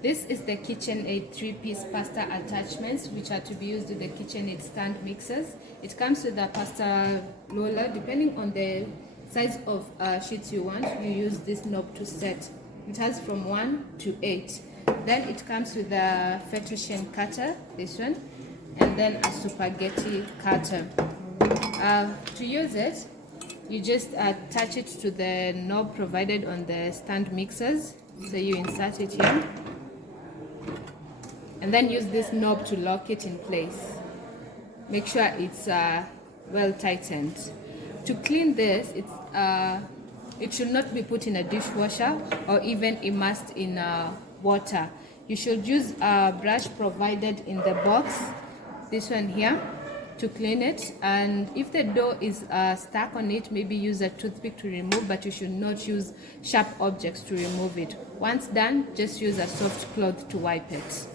This is the KitchenAid 3-piece pasta attachments, which are to be used with the KitchenAid stand mixers. It comes with a pasta roller. Depending on the size of sheets you want, you use this knob to set. It has from 1 to 8. Then it comes with a fettuccine cutter, this one, and then a spaghetti cutter. To use it, you just attach it to the knob provided on the stand mixers. So you insert it here, and then use this knob to lock it in place. Make sure it's well tightened. To clean this, it should not be put in a dishwasher or even immersed in water. You should use a brush provided in the box, this one here, to clean it. And if the dough is stuck on it, maybe use a toothpick to remove, but you should not use sharp objects to remove it. Once done, just use a soft cloth to wipe it.